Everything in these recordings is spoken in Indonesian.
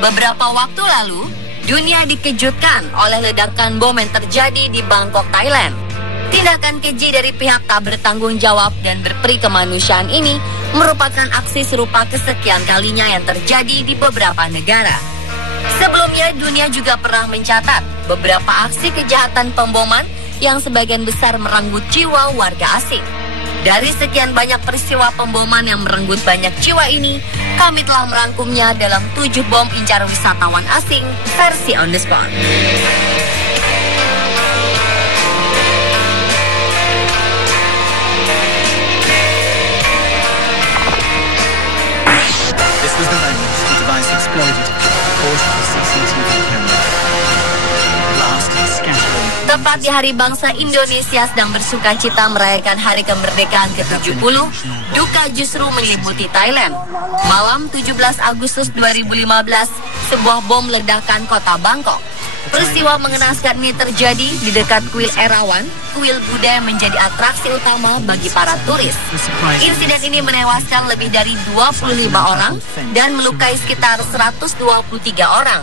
Beberapa waktu lalu, dunia dikejutkan oleh ledakan bom yang terjadi di Bangkok, Thailand. Tindakan keji dari pihak tak bertanggung jawab dan berperi kemanusiaan ini merupakan aksi serupa kesekian kalinya yang terjadi di beberapa negara. Sebelumnya, dunia juga pernah mencatat beberapa aksi kejahatan pemboman yang sebagian besar merenggut jiwa warga asing. Dari sekian banyak peristiwa pemboman yang merenggut banyak jiwa ini, kami telah merangkumnya dalam 7 bom incar wisatawan asing versi On The Spot. This was the moment the device exploded, caused by CCTV camera. Blast scattering. Tepat di Hari Bangsa Indonesia sedang bersuka cita merayakan Hari Kemerdekaan ke-70, duka justru menyelimuti Thailand. Malam 17 Agustus 2015, sebuah bom ledakan kota Bangkok. Peristiwa mengenaskan ini terjadi di dekat kuil Erawan, kuil Buddha yang menjadi atraksi utama bagi para turis. Insiden ini menewaskan lebih dari 25 orang dan melukai sekitar 123 orang.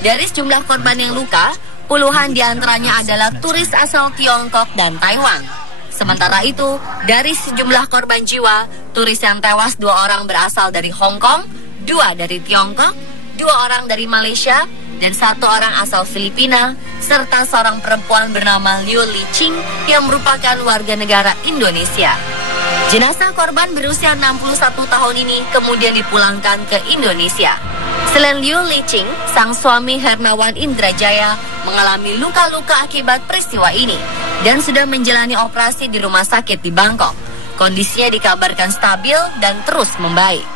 Dari sejumlah korban yang luka, puluhan diantaranya adalah turis asal Tiongkok dan Taiwan. Sementara itu, dari sejumlah korban jiwa, turis yang tewas 2 orang berasal dari Hong Kong, 2 dari Tiongkok, 2 orang dari Malaysia, dan 1 orang asal Filipina, serta seorang perempuan bernama Liu Liqing yang merupakan warga negara Indonesia. Jenazah korban berusia 61 tahun ini kemudian dipulangkan ke Indonesia. Selain Liu Liqing, sang suami Hernawan Indrajaya mengalami luka-luka akibat peristiwa ini dan sudah menjalani operasi di rumah sakit di Bangkok. Kondisinya dikabarkan stabil dan terus membaik.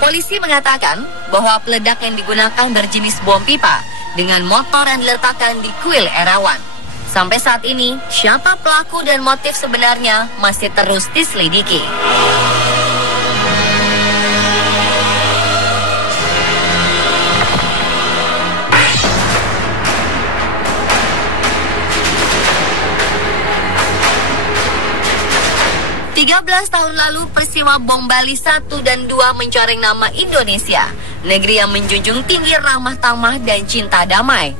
Polisi mengatakan bahwa peledak yang digunakan berjenis bom pipa dengan motor yang diletakkan di kuil Erawan. Sampai saat ini, siapa pelaku dan motif sebenarnya masih terus diselidiki. 13 tahun lalu, peristiwa bom Bali 1 dan 2 mencoreng nama Indonesia, negeri yang menjunjung tinggi ramah tamah dan cinta damai.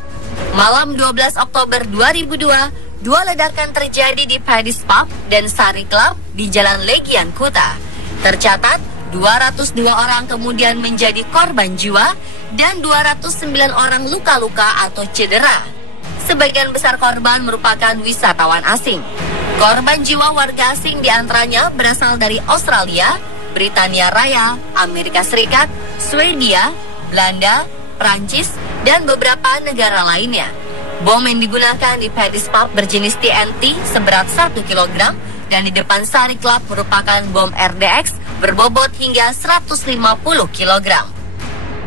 Malam 12 Oktober 2002, 2 ledakan terjadi di Paddy's Pub dan Sari Club di Jalan Legian Kuta. Tercatat, 202 orang kemudian menjadi korban jiwa dan 209 orang luka-luka atau cedera. Sebagian besar korban merupakan wisatawan asing. Korban jiwa warga asing diantaranya berasal dari Australia, Britania Raya, Amerika Serikat, Swedia, Belanda, Prancis, dan beberapa negara lainnya. Bom yang digunakan di Paddy's Pub berjenis TNT seberat 1 kg dan di depan Sari Club merupakan bom RDX berbobot hingga 150 kg.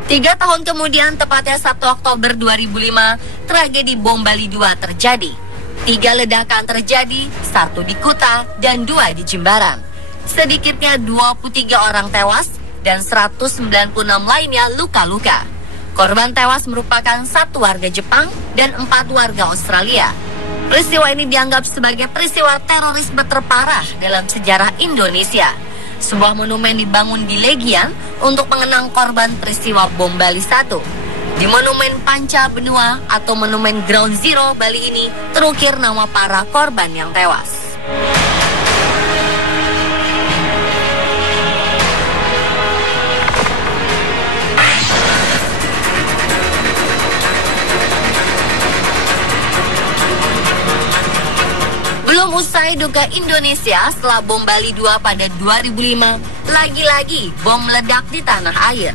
3 tahun kemudian, tepatnya 1 Oktober 2005, tragedi bom Bali 2 terjadi. 3 ledakan terjadi, 1 di Kuta dan 2 di Jimbaran. Sedikitnya 23 orang tewas dan 196 lainnya luka-luka. Korban tewas merupakan 1 warga Jepang dan 4 warga Australia. Peristiwa ini dianggap sebagai peristiwa terorisme terparah dalam sejarah Indonesia. Sebuah monumen dibangun di Legian untuk mengenang korban peristiwa bom Bali 1. Di Monumen Panca Benua atau Monumen Ground Zero Bali ini terukir nama para korban yang tewas. Belum usai duka Indonesia setelah bom Bali 2 pada 2005, lagi-lagi bom meledak di tanah air.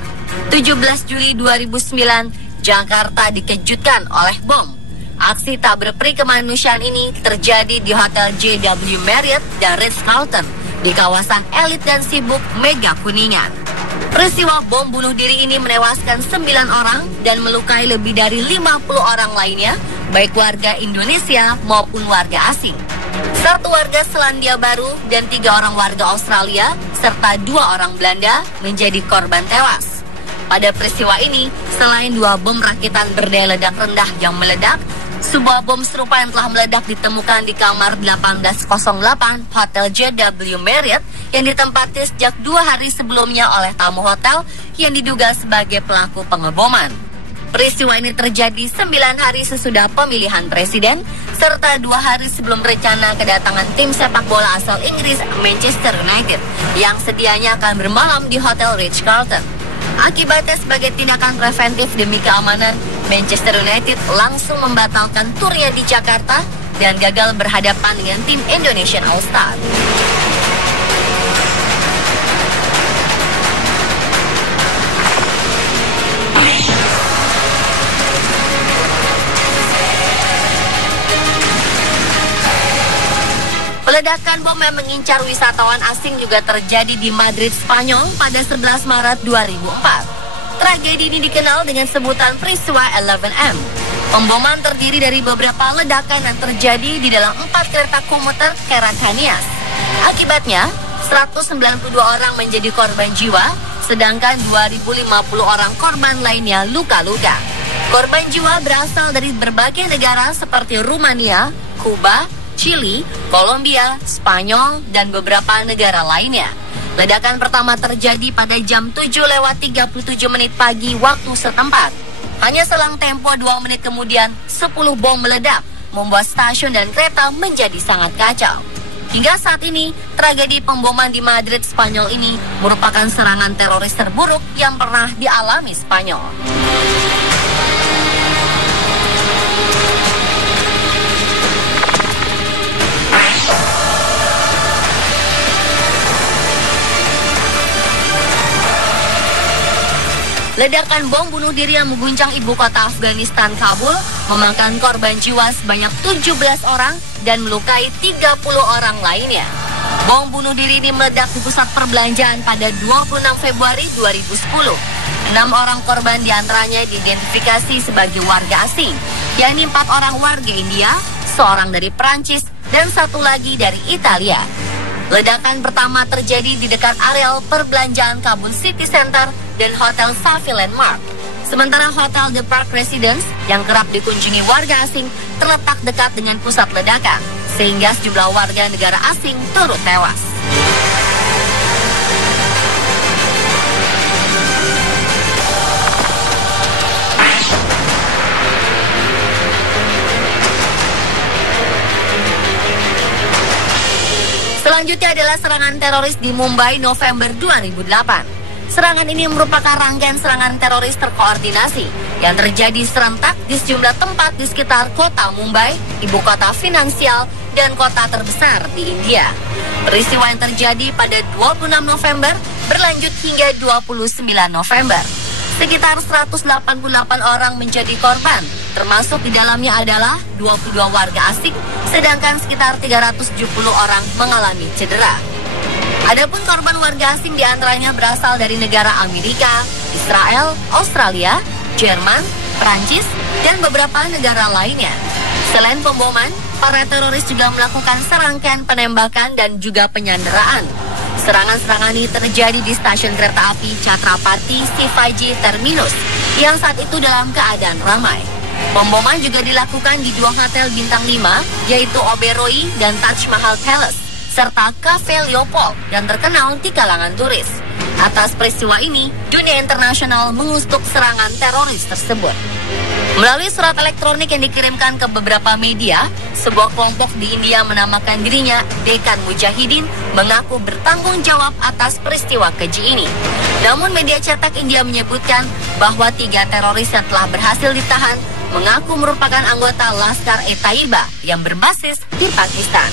17 Juli 2009, Jakarta dikejutkan oleh bom. Aksi tak berperi kemanusiaan ini terjadi di Hotel JW Marriott dan Ritz-Carlton di kawasan elit dan sibuk Mega Kuningan. Peristiwa bom bunuh diri ini menewaskan 9 orang dan melukai lebih dari 50 orang lainnya, baik warga Indonesia maupun warga asing. 1 warga Selandia Baru dan 3 orang warga Australia serta 2 orang Belanda menjadi korban tewas. Pada peristiwa ini, selain 2 bom rakitan berdaya ledak rendah yang meledak, sebuah bom serupa yang telah meledak ditemukan di kamar 1808 Hotel JW Marriott yang ditempati sejak 2 hari sebelumnya oleh tamu hotel yang diduga sebagai pelaku pengeboman. Peristiwa ini terjadi 9 hari sesudah pemilihan presiden, serta 2 hari sebelum rencana kedatangan tim sepak bola asal Inggris Manchester United yang sedianya akan bermalam di Hotel Ritz-Carlton. Akibatnya sebagai tindakan preventif demi keamanan, Manchester United langsung membatalkan turnya di Jakarta dan gagal berhadapan dengan tim Indonesian All-Star. Ledakan bom yang mengincar wisatawan asing juga terjadi di Madrid, Spanyol pada 11 Maret 2004. Tragedi ini dikenal dengan sebutan peristiwa 11M. Pemboman terdiri dari beberapa ledakan yang terjadi di dalam 4 kereta komuter Caracanias. Akibatnya, 192 orang menjadi korban jiwa, sedangkan 2.050 orang korban lainnya luka-luka. Korban jiwa berasal dari berbagai negara seperti Rumania, Kuba, Chili, Kolombia, Spanyol, dan beberapa negara lainnya. Ledakan pertama terjadi pada jam 7:37 pagi waktu setempat. Hanya selang tempo 2 menit kemudian, 10 bom meledak, membuat stasiun dan kereta menjadi sangat kacau. Hingga saat ini, tragedi pemboman di Madrid, Spanyol ini merupakan serangan teroris terburuk yang pernah dialami Spanyol. Ledakan bom bunuh diri yang mengguncang ibu kota Afghanistan, Kabul, memakan korban jiwa sebanyak 17 orang dan melukai 30 orang lainnya. Bom bunuh diri ini meledak di pusat perbelanjaan pada 26 Februari 2010. 6 orang korban diantaranya diidentifikasi sebagai warga asing, yakni 4 orang warga India, 1 dari Perancis, dan 1 lagi dari Italia. Ledakan pertama terjadi di dekat areal perbelanjaan Kabul City Center dan Hotel Safi Landmark. Sementara Hotel The Park Residence yang kerap dikunjungi warga asing terletak dekat dengan pusat ledakan, sehingga sejumlah warga negara asing turut tewas. Selanjutnya adalah serangan teroris di Mumbai November 2008. Serangan ini merupakan rangkaian serangan teroris terkoordinasi yang terjadi serentak di sejumlah tempat di sekitar kota Mumbai, ibu kota finansial dan kota terbesar di India. Peristiwa yang terjadi pada 26 November berlanjut hingga 29 November. Sekitar 188 orang menjadi korban, termasuk di dalamnya adalah 22 warga asing, sedangkan sekitar 370 orang mengalami cedera. Adapun korban warga asing diantaranya berasal dari negara Amerika, Israel, Australia, Jerman, Prancis, dan beberapa negara lainnya. Selain pemboman, para teroris juga melakukan serangkaian penembakan dan juga penyanderaan. Serangan-serangan ini terjadi di stasiun kereta api Chhatrapati Shivaji Terminus yang saat itu dalam keadaan ramai. Pemboman juga dilakukan di 2 hotel bintang 5, yaitu Oberoi dan Taj Mahal Palace, serta Cafe Leopold yang terkenal di kalangan turis. Atas peristiwa ini, dunia internasional mengutuk serangan teroris tersebut. Melalui surat elektronik yang dikirimkan ke beberapa media, sebuah kelompok di India menamakan dirinya Dekan Mujahidin mengaku bertanggung jawab atas peristiwa keji ini. Namun media cetak India menyebutkan bahwa 3 teroris yang telah berhasil ditahan mengaku merupakan anggota Laskar-e-Taiba yang berbasis di Pakistan.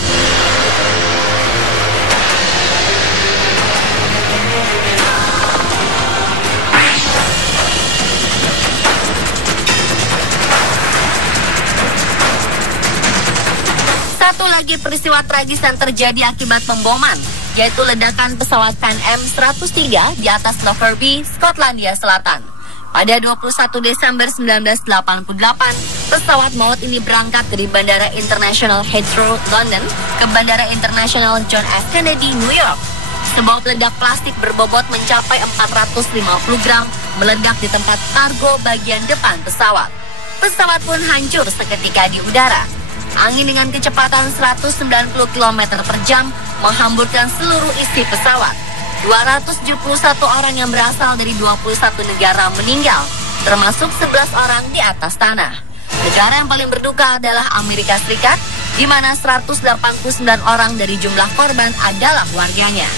Satu lagi peristiwa tragis yang terjadi akibat pemboman, yaitu ledakan pesawat Pan Am 103 di atas Lockerbie, Skotlandia Selatan. Pada 21 Desember 1988, pesawat maut ini berangkat dari Bandara Internasional Heathrow, London, ke Bandara Internasional John F. Kennedy, New York. Sebuah peledak plastik berbobot mencapai 450 gram meledak di tempat kargo bagian depan pesawat. Pesawat pun hancur seketika di udara. Angin dengan kecepatan 190 km per jam menghamburkan seluruh isi pesawat. 271 orang yang berasal dari 21 negara meninggal, termasuk 11 orang di atas tanah. Negara yang paling berduka adalah Amerika Serikat, di mana 189 orang dari jumlah korban adalah warganya.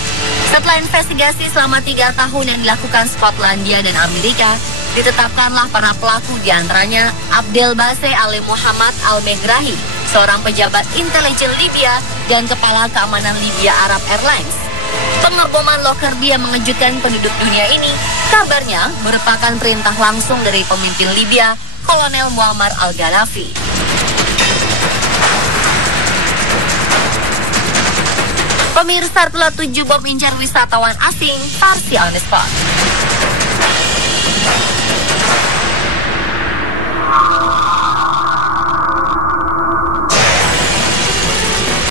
Setelah investigasi selama 3 tahun yang dilakukan Skotlandia dan Amerika, ditetapkanlah para pelaku, diantaranya Abdelbase Ali Muhammad Al-Megrahi, seorang pejabat intelijen Libya dan kepala keamanan Libya Arab Airlines. Pengeboman Lockerbie yang mengejutkan penduduk dunia ini kabarnya merupakan perintah langsung dari pemimpin Libya, Kolonel Muammar al-Gaddafi. Pemirsa, telah 7 bom incar wisatawan asing, Parsi on the spot.